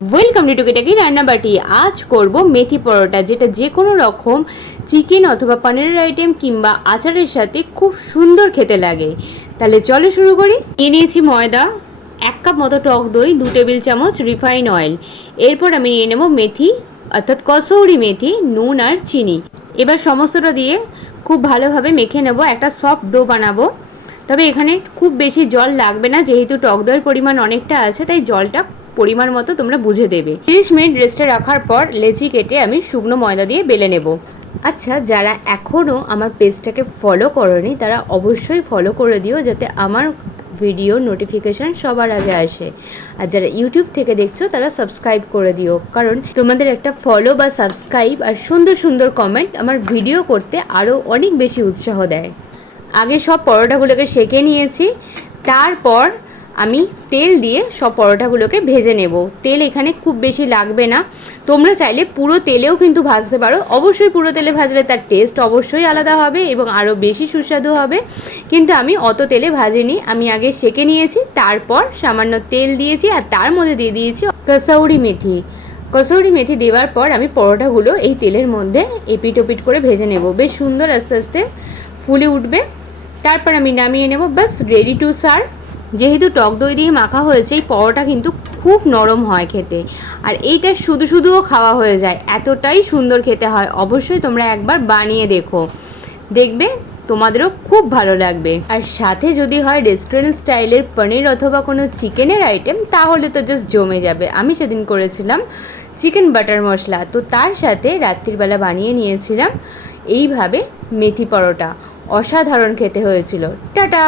Welcome to টুকিটাকি রান্নাবাটি আজ করব মেথি পরোটা, যেটা যে কোনো রকম চিকেন অথবা পনিরের আইটেম কিংবা আচারের সাথে খুব সুন্দর খেতে লাগে। তাহলে চলো শুরু করি। নিয়ে নিয়েছি ময়দা, এক কাপ মতো টক দই, দু টেবিল চামচ রিফাইন অয়েল এরপর আমি নিয়ে নেব মেথি, অর্থাৎ কসৌরি মেথি, নুন আর চিনি। এবার সমস্তটা দিয়ে খুব ভালোভাবে মেখে নেব, একটা সফট ডো বানাবো। তবে এখানে খুব বেশি জল লাগবে না, যেহেতু টক দইয়ের পরিমাণ অনেকটা আছে, তাই জলটা পরিমাণ মতো তোমরা বুঝে দেবে। তিরিশ মিনিট রেস্টে রাখার পর লেচি কেটে আমি শুকনো ময়দা দিয়ে বেলে নেব। আচ্ছা যারা এখনও আমার পেজটাকে ফলো করনি, তারা অবশ্যই ফলো করে দিও যাতে আমার ভিডিও নোটিফিকেশান সবার আগে আসে। আর যারা ইউটিউব থেকে দেখছ, তারা সাবস্ক্রাইব করে দিও। কারণ তোমাদের একটা ফলো বা সাবস্ক্রাইব আর সুন্দর সুন্দর কমেন্ট আমার ভিডিও করতে আরও অনেক বেশি উৎসাহ দেয়। আগে সব পরোটাগুলোকে সেঁকে নিয়েছি। তারপর আমি তেল দিয়ে সব পরোটাগুলোকে ভেজে নেব। তেল এখানে খুব বেশি লাগবে না। তোমরা চাইলে পুরো তেলেও কিন্তু ভাজতে পারো। অবশ্যই পুরো তেলে ভাজলে তার টেস্ট অবশ্যই আলাদা হবে এবং আরও বেশি সুস্বাদু হবে। কিন্তু আমি অত তেলে ভাজিনি। আমি আগে সেঁকে নিয়েছি, তারপর সামান্য তেল দিয়েছি আর তার মধ্যে দিয়ে দিয়েছি কসৌরি মেথি। কসৌরি মেথি দেওয়ার পর আমি পরোটাগুলো এই তেলের মধ্যে এপিট ওপিট করে ভেজে নেব। বেশ সুন্দর আস্তে আস্তে ফুলে উঠবে। তারপর আমি নামিয়ে নেব। বাস রেডি টু সার্ভ যেহেতু টক দই দিয়ে মাখা হয়েছে, এই পরোটা কিন্তু খুব নরম হয় খেতে। আর এইটা শুধু শুধুও খাওয়া হয়ে যায়। এতটাই সুন্দর খেতে হয়। অবশ্যই তোমরা একবার বানিয়ে দেখো। দেখবে তোমাদেরও খুব ভালো লাগবে। আর সাথে যদি হয় রেস্টুরেন্ট স্টাইলের পনির অথবা কোনো চিকেনের আইটেম তাহলে তো জাস্ট জমে যাবে। আমি সেদিন করেছিলাম চিকেন বাটার মশলা। তো তার সাথে রাত্রিবেলা বানিয়ে নিয়েছিলাম। এইভাবে মেথি পরোটা। অসাধারণ খেতে হয়েছিল। টাটা!